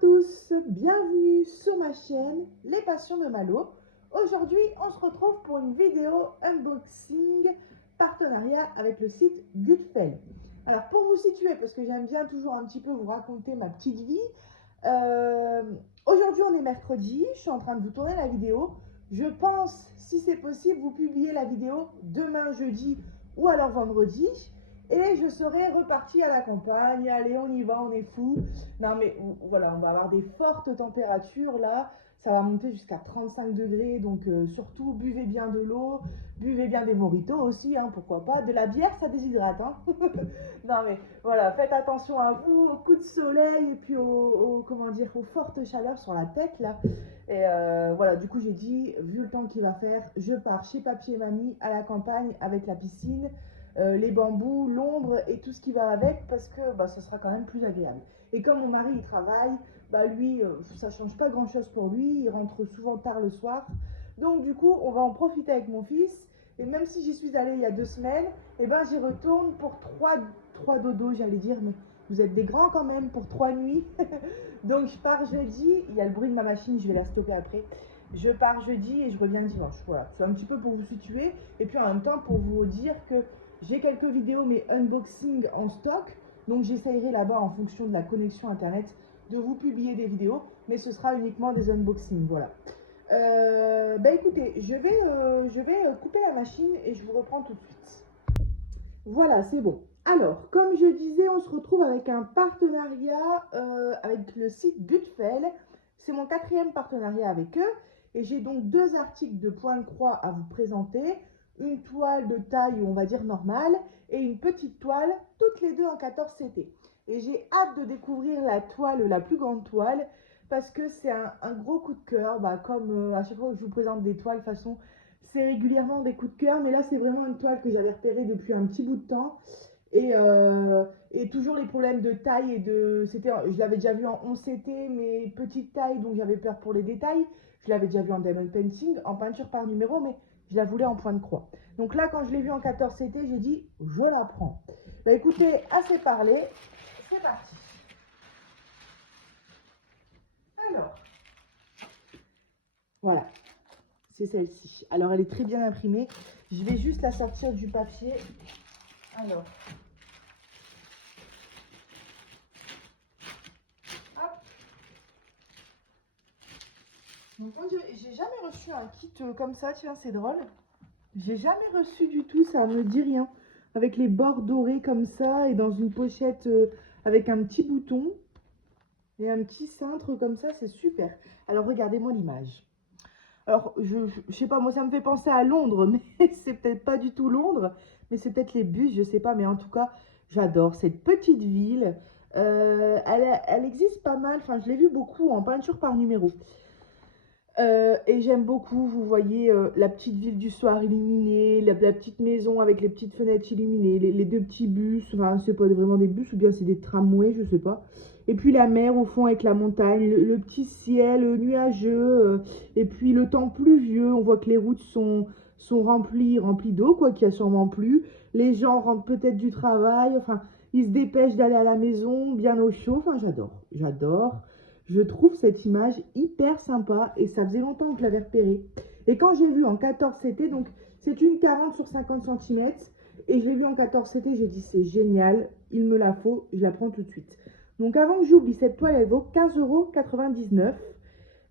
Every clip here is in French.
tous, bienvenue sur ma chaîne Les Passions de Malo. Aujourd'hui, on se retrouve pour une vidéo unboxing partenariat avec le site Gutfeld. Alors pour vous situer, parce que j'aime bien toujours un petit peu vous raconter ma petite vie, euh, aujourd'hui on est mercredi, je suis en train de vous tourner la vidéo. Je pense, si c'est possible, vous publier la vidéo demain jeudi ou alors vendredi. Et je serai repartie à la campagne. Allez, on y va, on est fou. Non, mais voilà, on va avoir des fortes températures là. Ça va monter jusqu'à 35 degrés. Donc, surtout, buvez bien de l'eau. Buvez bien des mojitos aussi, hein, pourquoi pas. De la bière, ça déshydrate. Hein. Non, mais voilà, faites attention à vous, aux coups de soleil et puis comment dire, aux fortes chaleurs sur la tête là. Et voilà, du coup, j'ai dit, vu le temps qu'il va faire, je pars chez Papy et Mamie à la campagne avec la piscine. Les bambous, l'ombre et tout ce qui va avec parce que bah, ça sera quand même plus agréable. Et comme mon mari il travaille, bah, lui ça change pas grand chose pour lui, il rentre souvent tard le soir. Donc du coup on va en profiter avec mon fils et même si j'y suis allée il y a 2 semaines, et ben j'y retourne pour trois dodos j'allais dire, mais vous êtes des grands quand même pour 3 nuits. Donc je pars jeudi, il y a le bruit de ma machine, je vais la stopper après. Je pars jeudi et je reviens dimanche. Voilà, c'est un petit peu pour vous situer et puis en même temps pour vous dire que j'ai quelques vidéos, mais unboxing en stock. Donc j'essayerai là-bas, en fonction de la connexion internet, de vous publier des vidéos. Mais ce sera uniquement des unboxings. Voilà. Bah écoutez, je vais couper la machine et je vous reprends tout de suite. Voilà, c'est bon. Alors, comme je disais, on se retrouve avec un partenariat avec le site Gutfeld. C'est mon 4e partenariat avec eux. Et j'ai donc 2 articles de point de croix à vous présenter. Une toile de taille, on va dire normale, et une petite toile, toutes les deux en 14 CT. Et j'ai hâte de découvrir la toile, la plus grande toile, parce que c'est un gros coup de cœur. Bah, comme à chaque fois que je vous présente des toiles, de toute façon, c'est régulièrement des coups de cœur, mais là c'est vraiment une toile que j'avais repérée depuis un petit bout de temps. Et toujours les problèmes de taille et je l'avais déjà vu en 11 CT, mais petite taille, donc j'avais peur pour les détails. Je l'avais déjà vu en diamond painting, en peinture par numéro, mais je la voulais en point de croix. Donc là, quand je l'ai vu en 14 CT, j'ai dit, je la prends. Bah écoutez, assez parlé, c'est parti. Alors, voilà, c'est celle-ci. Alors, elle est très bien imprimée. Je vais juste la sortir du papier. Alors, hop. Donc, j'ai jamais reçu un kit comme ça. Tiens, c'est drôle. J'ai jamais reçu du tout, ça me dit rien. Avec les bords dorés comme ça et dans une pochette avec un petit bouton et un petit cintre comme ça, c'est super. Alors, regardez-moi l'image. Alors, je sais pas, moi ça me fait penser à Londres, mais c'est peut-être pas du tout Londres, mais c'est peut-être les bus, je sais pas, mais en tout cas, j'adore cette petite ville. Elle existe pas mal, enfin, je l'ai vu beaucoup en peinture par numéro. Et j'aime beaucoup, vous voyez, la petite ville du soir illuminée, la petite maison avec les petites fenêtres illuminées, les 2 petits bus, enfin, c'est pas vraiment des bus ou bien c'est des tramways, je sais pas. Et puis la mer au fond avec la montagne, le petit ciel nuageux, et puis le temps pluvieux, on voit que les routes sont remplies d'eau, quoi, qu'il y a sûrement plu. Les gens rentrent peut-être du travail, enfin, ils se dépêchent d'aller à la maison, bien au chaud, enfin, j'adore. Je trouve cette image hyper sympa et ça faisait longtemps que je l'avais repérée. Et quand j'ai vu en 14 CT, donc c'est une 40 sur 50 cm, et je l'ai vu en 14 CT, j'ai dit c'est génial, il me la faut, je la prends tout de suite. Donc avant que j'oublie, cette toile elle vaut 15,99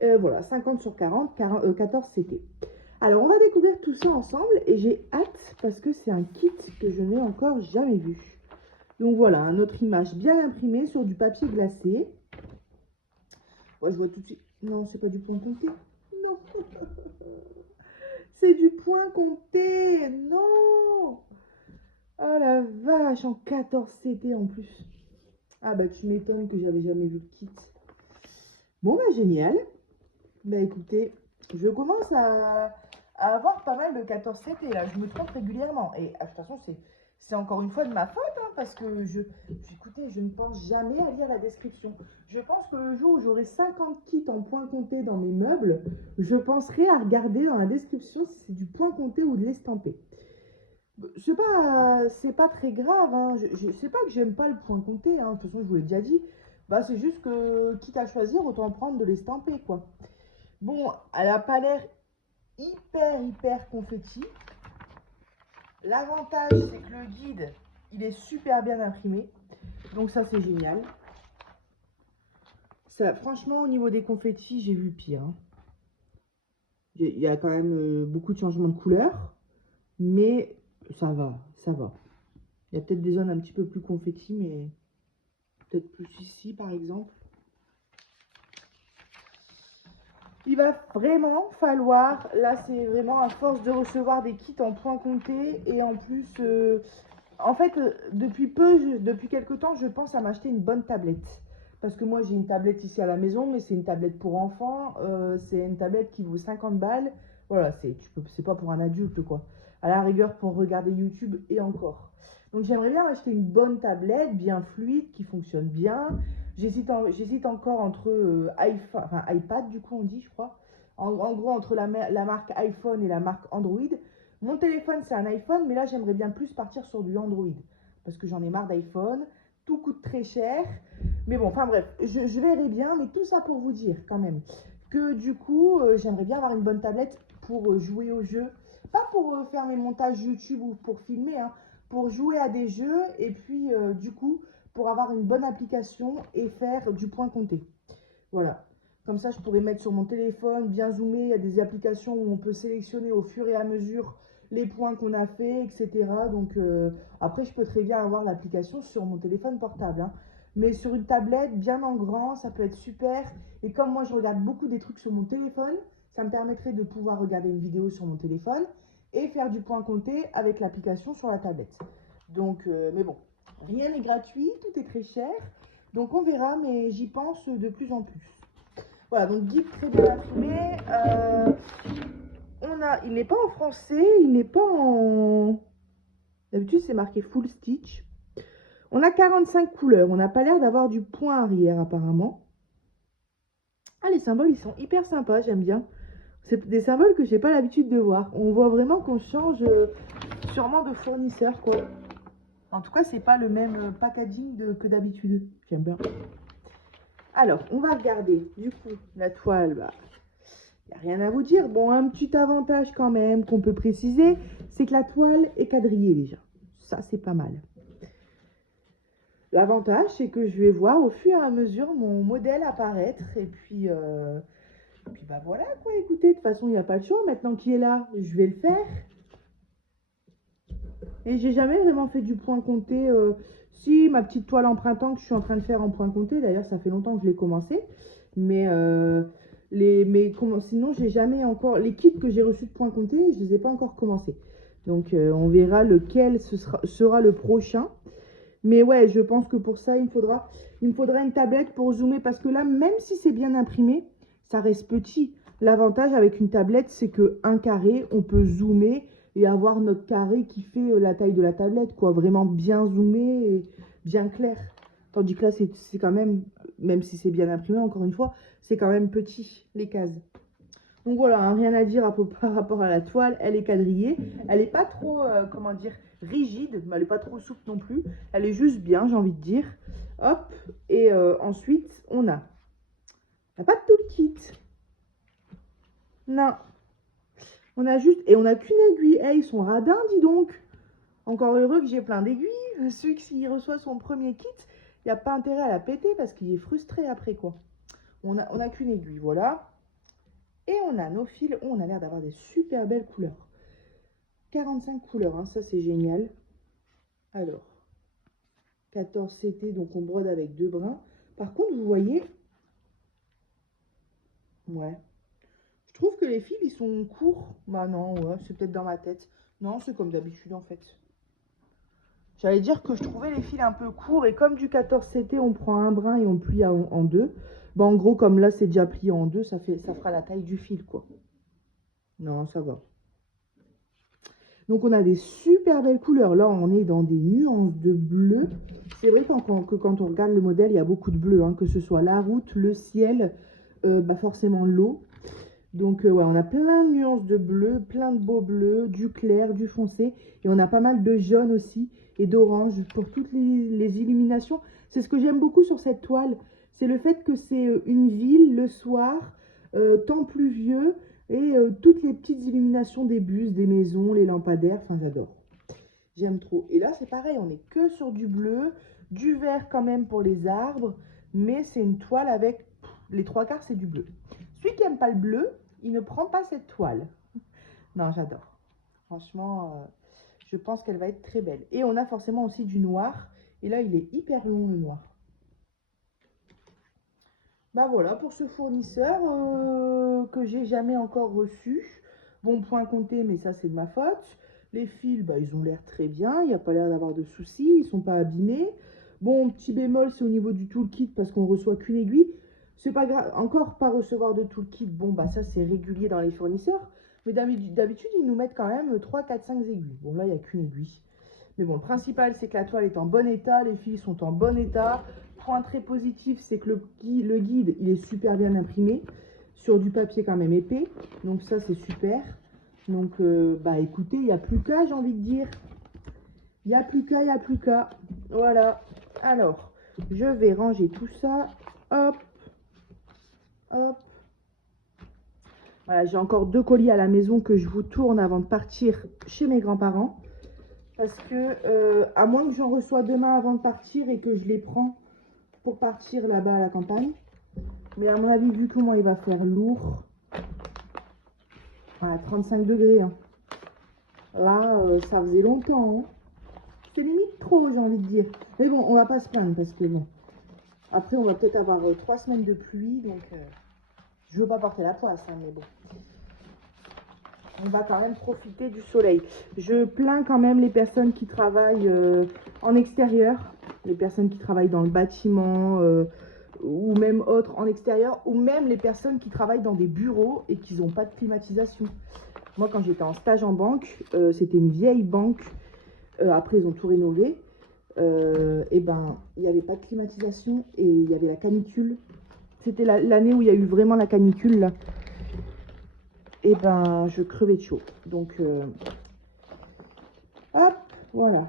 €. Voilà, 50 sur 40, 14 CT. Alors on va découvrir tout ça ensemble et j'ai hâte parce que c'est un kit que je n'ai encore jamais vu. Donc voilà, notre image bien imprimée sur du papier glacé. Ouais, je vois tout de suite. Non, c'est pas du point compté. Non. C'est du point compté. Non. Oh la vache, en 14 CT en plus. Ah bah tu m'étonnes que j'avais jamais vu le kit. Bon bah génial. Bah écoutez, je commence à avoir pas mal de 14 CT là. Je me trompe régulièrement. Et de toute façon, c'est encore une fois de ma faute, hein, parce que écoutez, je ne pense jamais à lire la description. Je pense que le jour où j'aurai 50 kits en point compté dans mes meubles, je penserai à regarder dans la description si c'est du point compté ou de l'estampé. C'est pas très grave, hein. Je sais pas que j'aime pas le point compté, hein. De toute façon, je vous l'ai déjà dit. Bah, c'est juste que, quitte à choisir, autant prendre de l'estampé, quoi. Bon, elle a pas l'air hyper confetti. L'avantage, c'est que le guide, il est super bien imprimé. Donc ça, c'est génial. Ça, franchement, au niveau des confettis, j'ai vu pire, hein. Il y a quand même beaucoup de changements de couleur. Mais ça va, ça va. Il y a peut-être des zones un petit peu plus confetti, mais peut-être plus ici, par exemple. Il va vraiment falloir, là c'est vraiment à force de recevoir des kits en points comptés et en plus, en fait, depuis quelques temps, je pense à m'acheter une bonne tablette. Parce que moi j'ai une tablette ici à la maison, mais c'est une tablette pour enfants, c'est une tablette qui vaut 50 balles. Voilà, c'est pas pour un adulte quoi. À la rigueur pour regarder YouTube et encore. Donc j'aimerais bien acheter une bonne tablette, bien fluide, qui fonctionne bien. J'hésite encore entre iPad, du coup, on dit, je crois. En gros, entre la marque iPhone et la marque Android. Mon téléphone, c'est un iPhone, mais là, j'aimerais bien plus partir sur du Android. Parce que j'en ai marre d'iPhone. Tout coûte très cher. Mais bon, enfin bref, je verrai bien. Mais tout ça pour vous dire, quand même, que du coup, j'aimerais bien avoir une bonne tablette pour jouer aux jeux. Pas pour faire mes montages YouTube ou pour filmer, hein, pour jouer à des jeux. Et puis, du coup, pour avoir une bonne application et faire du point compté. Voilà. Comme ça, je pourrais mettre sur mon téléphone, bien zoomer. Il y a des applications où on peut sélectionner au fur et à mesure les points qu'on a fait, etc. Donc, après, je peux très bien avoir l'application sur mon téléphone portable, hein. Mais sur une tablette, bien en grand, ça peut être super. Et comme moi, je regarde beaucoup des trucs sur mon téléphone, ça me permettrait de pouvoir regarder une vidéo sur mon téléphone et faire du point compté avec l'application sur la tablette. Donc, mais bon, rien n'est gratuit, tout est très cher. Donc on verra, mais j'y pense de plus en plus. Voilà, donc guide très bien imprimé. Il n'est pas en français, il n'est pas en... D'habitude c'est marqué full stitch. On a 45 couleurs, on n'a pas l'air d'avoir du point arrière apparemment. Ah, les symboles, ils sont hyper sympas, j'aime bien. C'est des symboles que j'ai pas l'habitude de voir. On voit vraiment qu'on change sûrement de fournisseur, quoi. En tout cas, c'est pas le même packaging que d'habitude. J'aime bien. Alors, on va regarder. Du coup, la toile, bah, il n'y a rien à vous dire. Bon, un petit avantage quand même qu'on peut préciser, c'est que la toile est quadrillée déjà. Ça, c'est pas mal. L'avantage, c'est que je vais voir au fur et à mesure mon modèle apparaître. Et puis bah voilà quoi, écoutez, de toute façon, il n'y a pas de choix. Maintenant qu'il est là, je vais le faire. Et j'ai jamais vraiment fait du point compté. Si, ma petite toile en printemps que je suis en train de faire en point compté, d'ailleurs, ça fait longtemps que je l'ai commencé. Mais, sinon, j'ai jamais encore. Les kits que j'ai reçus de point compté, je ne les ai pas encore commencés. Donc, on verra lequel sera le prochain. Mais ouais, je pense que pour ça, il me faudra une tablette pour zoomer. Parce que là, même si c'est bien imprimé, ça reste petit. L'avantage avec une tablette, c'est qu'un carré, on peut zoomer et avoir notre carré qui fait la taille de la tablette, quoi. Vraiment bien zoomé et bien clair. Tandis que là, c'est quand même si c'est bien imprimé, encore une fois, c'est quand même petit, les cases. Donc voilà, hein, rien à dire par rapport à la toile. Elle est quadrillée. Elle n'est pas trop, comment dire, rigide, mais elle n'est pas trop souple non plus. Elle est juste bien, j'ai envie de dire. Hop, et ensuite, on n'a pas tout le kit. Non. On a juste... Et on n'a qu'une aiguille. Eh, ils sont radins, dis donc. Encore heureux que j'ai plein d'aiguilles. Celui qui reçoit son premier kit, il n'y a pas intérêt à la péter parce qu'il est frustré après, quoi. On a qu'une aiguille, voilà. Et on a nos fils. Oh, on a l'air d'avoir des super belles couleurs. 45 couleurs, hein, ça c'est génial. Alors, 14 CT, donc on brode avec 2 brins. Par contre, vous voyez... Ouais. Je trouve que les fils, ils sont courts. Bah non, ouais, c'est peut-être dans ma tête. Non, c'est comme d'habitude, en fait. J'allais dire que je trouvais les fils un peu courts. Et comme du 14 CT, on prend un brin et on plie en deux. Bah en gros, comme là, c'est déjà plié en deux, ça fera la taille du fil, quoi. Non, ça va. Donc, on a des super belles couleurs. Là, on est dans des nuances de bleu. C'est vrai que quand on regarde le modèle, il y a beaucoup de bleu, hein, que ce soit la route, le ciel, bah forcément l'eau. Donc, ouais, on a plein de nuances de bleu, plein de beaux bleus, du clair, du foncé. Et on a pas mal de jaune aussi et d'orange pour toutes les illuminations. C'est ce que j'aime beaucoup sur cette toile. c'est le fait que c'est une ville le soir, temps pluvieux, et toutes les petites illuminations des bus, des maisons, les lampadaires, enfin j'adore. J'aime trop. Et là c'est pareil, on n'est que sur du bleu, du vert quand même pour les arbres, mais c'est une toile avec les trois quarts c'est du bleu. Celui qui n'aime pas le bleu, il ne prend pas cette toile. Non, j'adore. Franchement, je pense qu'elle va être très belle. Et on a forcément aussi du noir. Et là, il est hyper long, le noir. Bah voilà, pour ce fournisseur que j'ai jamais encore reçu. Bon, point compté, mais ça, c'est de ma faute. Les fils, bah, ils ont l'air très bien. Il n'y a pas l'air d'avoir de soucis. Ils sont pas abîmés. Bon, petit bémol, c'est au niveau du toolkit parce qu'on reçoit qu'une aiguille. C'est pas grave. Encore pas recevoir de toolkit. Bon, bah ça, c'est régulier dans les fournisseurs. Mais d'habitude, ils nous mettent quand même 3, 4, 5 aiguilles. Bon, là, il n'y a qu'une aiguille. Mais bon, le principal, c'est que la toile est en bon état. Les fils sont en bon état. Point très positif, c'est que le guide, il est super bien imprimé. Sur du papier quand même épais. Donc ça, c'est super. Donc, bah écoutez, il n'y a plus qu'à, j'ai envie de dire. Il n'y a plus qu'à, il n'y a plus qu'à. Voilà. Alors, je vais ranger tout ça. Hop. Hop. Voilà, j'ai encore 2 colis à la maison que je vous tourne avant de partir chez mes grands-parents. Parce que, à moins que j'en reçois demain avant de partir et que je les prends pour partir là-bas à la campagne. Mais à mon avis, vu comment il va faire lourd. Voilà, 35 degrés. Hein. Là, ça faisait longtemps. Hein. C'est limite trop, j'ai envie de dire. Mais bon, on va pas se plaindre parce que bon. Après, on va peut-être avoir 3 semaines de pluie. Donc, je veux pas porter la poisse, hein, mais bon. On va quand même profiter du soleil. Je plains quand même les personnes qui travaillent en extérieur, les personnes qui travaillent dans le bâtiment ou même autres en extérieur, ou même les personnes qui travaillent dans des bureaux et qui n'ont pas de climatisation. Moi, quand j'étais en stage en banque, c'était une vieille banque. Après, ils ont tout rénové. Et ben, il n'y avait pas de climatisation et il y avait la canicule. C'était l'année où il y a eu vraiment la canicule là. Et ben je crevais de chaud. Donc hop, voilà.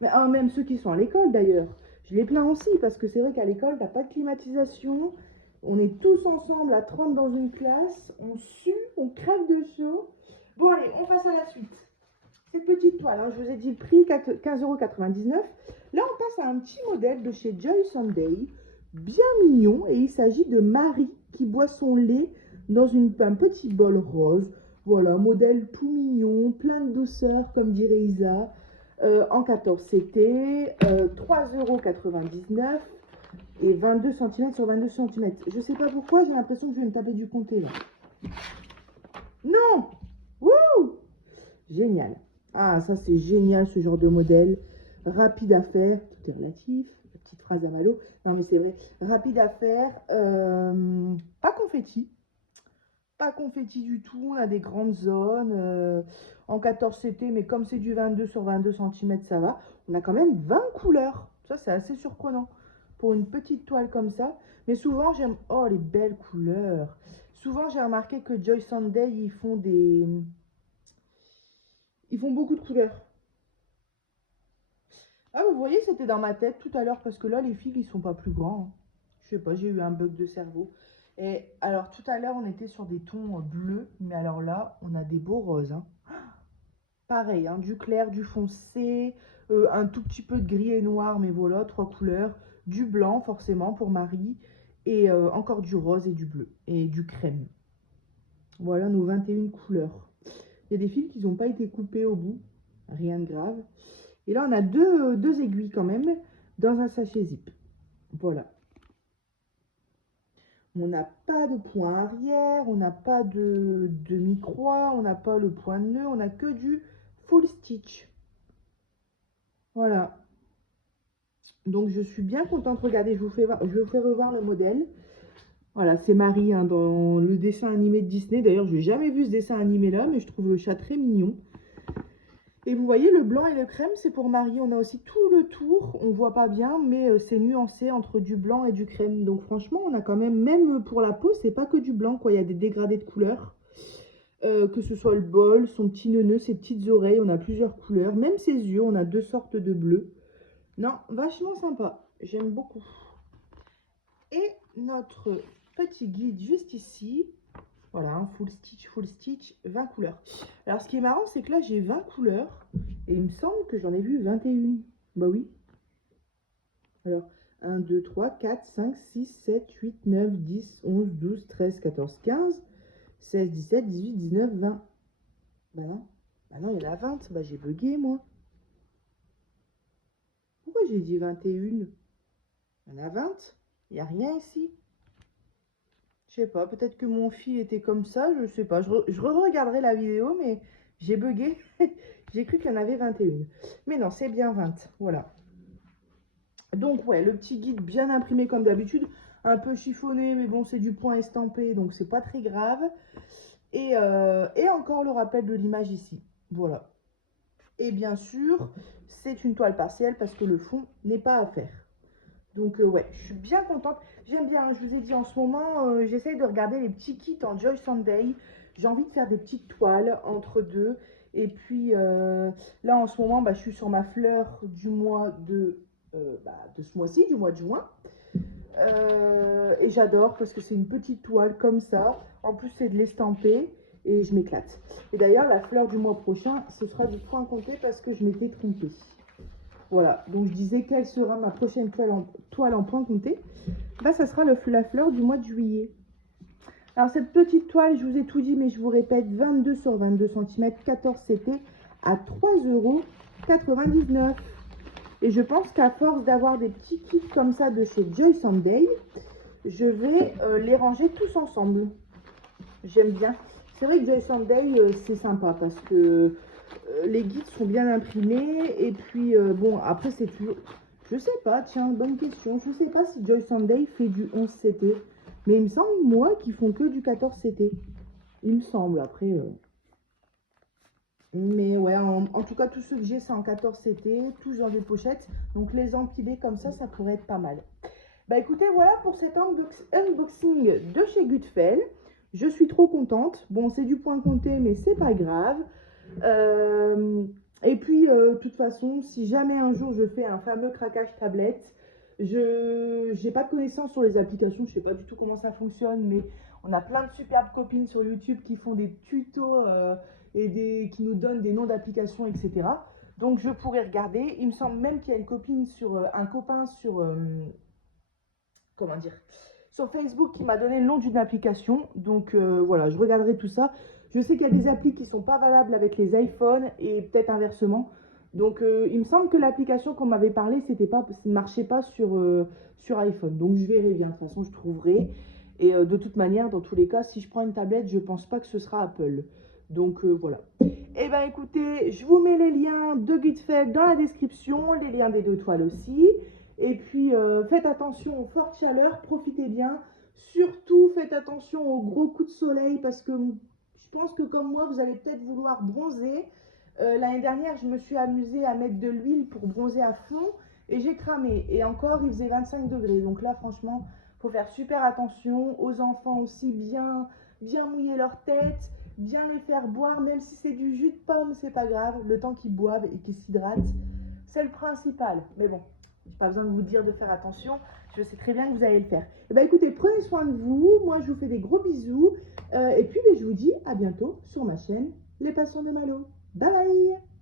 Mais même ceux qui sont à l'école d'ailleurs, je les plains aussi parce que c'est vrai qu'à l'école, t'as pas de climatisation. On est tous ensemble à 30 dans une classe, on sue, on crève de chaud. Bon allez, on passe à la suite. Cette petite toile, hein, je vous ai dit le prix, 15,99 €. Là, on passe à un petit modèle de chez Joy Sunday, bien mignon, et il s'agit de Marie qui boit son lait dans un petit bol rose. Voilà, modèle tout mignon, plein de douceur, comme dirait Isa, en 14 CT, 3,99 € et 22 cm sur 22 cm. Je sais pas pourquoi, j'ai l'impression que je vais me taper du comté là. Non! Wouh! Génial. Ah, ça c'est génial ce genre de modèle. Rapide à faire, tout est relatif. La petite phrase à Malo. Non mais c'est vrai. Rapide à faire. Pas confetti. Pas confetti du tout. On a des grandes zones. En 14 CT, mais comme c'est du 22 sur 22 cm, ça va. On a quand même 20 couleurs. Ça c'est assez surprenant. Pour une petite toile comme ça. Mais souvent j'aime... Oh les belles couleurs. Souvent j'ai remarqué que Joy Sunday, ils font des... Ils font beaucoup de couleurs. Ah, vous voyez, c'était dans ma tête tout à l'heure parce que là, les fils, ils sont pas plus grands. Hein. Je sais pas, j'ai eu un bug de cerveau. Et alors, tout à l'heure, on était sur des tons bleus, mais alors là, on a des beaux roses. Hein. Pareil, hein, du clair, du foncé, un tout petit peu de gris et noir, mais voilà, 3 couleurs. Du blanc, forcément, pour Marie, et encore du rose et du bleu, et du crème. Voilà nos 21 couleurs. Il y a des fils qui n'ont pas été coupés au bout, rien de grave. Et là, on a deux aiguilles quand même dans un sachet zip. Voilà. On n'a pas de point arrière, on n'a pas de demi-croix, on n'a pas le point de nœud, on n'a que du full stitch. Voilà. Donc, je suis bien contente. Regardez, je vous fais revoir le modèle. Voilà, c'est Marie hein, dans le dessin animé de Disney. D'ailleurs, je n'ai jamais vu ce dessin animé là, mais je trouve le chat très mignon. Et vous voyez, le blanc et le crème, c'est pour Marie. On a aussi tout le tour. On ne voit pas bien, mais c'est nuancé entre du blanc et du crème. Donc franchement, on a quand même pour la peau, c'est pas que du blanc, quoi. Il y a des dégradés de couleurs. Que ce soit le bol, son petit neuneu, ses petites oreilles, on a plusieurs couleurs. Même ses yeux, on a 2 sortes de bleu. Non, vachement sympa. J'aime beaucoup. Et notre petit guide juste ici. Voilà, un full stitch, 20 couleurs. Alors, ce qui est marrant, c'est que là, j'ai 20 couleurs. Et il me semble que j'en ai vu 21. Bah oui. Alors, 1, 2, 3, 4, 5, 6, 7, 8, 9, 10, 11, 12, 13, 14, 15, 16, 17, 18, 19, 20. Bah non. Bah non, il y en a 20. Bah j'ai bugué, moi. Pourquoi j'ai dit 21? Il y en a 20. Il n'y a rien ici. Je sais pas, peut-être que mon fil était comme ça, je sais pas. Je re-regarderai la vidéo, mais j'ai bugué. J'ai cru qu'il y en avait 21. Mais non, c'est bien 20. Voilà. Donc, ouais, le petit guide bien imprimé comme d'habitude. Un peu chiffonné, mais bon, c'est du point estampé, donc c'est pas très grave. Et encore le rappel de l'image ici. Voilà. Et bien sûr, c'est une toile partielle parce que le fond n'est pas à faire. Donc ouais, je suis bien contente. J'aime bien, je vous ai dit en ce moment, j'essaye de regarder les petits kits en Joy Sunday. J'ai envie de faire des petites toiles entre deux. Et puis là en ce moment, bah, je suis sur ma fleur du mois de ce mois-ci, du mois de juin. Et j'adore parce que c'est une petite toile comme ça. En plus, c'est de l'estamper et je m'éclate. Et d'ailleurs, la fleur du mois prochain, ce sera du point compté parce que je m'étais trompée. Voilà, donc je disais quelle sera ma prochaine toile en point compté. Bah, ça sera la fleur du mois de juillet. Alors, cette petite toile, je vous ai tout dit, mais je vous répète, 22 sur 22 cm, 14 CT à 3,99 €. Et je pense qu'à force d'avoir des petits kits comme ça de chez Joy Sunday, je vais les ranger tous ensemble. J'aime bien. C'est vrai que Joy Sunday, c'est sympa parce que les guides sont bien imprimés. Et puis, bon, après, c'est toujours... Je sais pas, tiens, bonne question. Je sais pas si Joy Sunday fait du 11 CT. Mais il me semble, moi, qu'ils font que du 14 CT. Il me semble, après... Mais ouais, en tout cas, tous ceux que j'ai, c'est en 14 CT, tous dans des pochettes. Donc, les empiler comme ça pourrait être pas mal. Bah écoutez, voilà pour cet unboxing de chez Gutfeld. Je suis trop contente. Bon, c'est du point compté, mais c'est pas grave. Et puis, de toute façon, si jamais un jour je fais un fameux craquage tablette, je n'ai pas de connaissances sur les applications, je sais pas du tout comment ça fonctionne, mais on a plein de superbes copines sur YouTube qui font des tutos qui nous donnent des noms d'applications, etc. Donc je pourrais regarder. Il me semble même qu'il y a une copine un copain comment dire, sur Facebook qui m'a donné le nom d'une application. Donc voilà, je regarderai tout ça. Je sais qu'il y a des applis qui ne sont pas valables avec les iPhones et peut-être inversement. Donc il me semble que l'application qu'on m'avait parlé, ça ne marchait pas sur iPhone. Donc je verrai bien, de toute façon je trouverai. Et de toute manière, dans tous les cas, si je prends une tablette, je ne pense pas que ce sera Apple. Donc voilà. Et bien écoutez, je vous mets les liens de Gutfeld dans la description, les liens des deux toiles aussi. Et puis faites attention aux fortes chaleurs, profitez bien. Surtout faites attention aux gros coups de soleil parce que je pense que comme moi, vous allez peut-être vouloir bronzer. L'année dernière, je me suis amusée à mettre de l'huile pour bronzer à fond et j'ai cramé. Et encore, il faisait 25 degrés. Donc là, franchement, il faut faire super attention. Aux enfants aussi, bien mouiller leur tête, bien les faire boire. Même si c'est du jus de pomme, c'est pas grave. Le temps qu'ils boivent et qu'ils s'hydratent, c'est le principal. Mais bon, j'ai pas besoin de vous dire de faire attention. Je sais très bien que vous allez le faire. Et ben écoutez, prenez soin de vous. Moi, je vous fais des gros bisous. Et puis, je vous dis à bientôt sur ma chaîne Les Passions de Malo. Bye bye!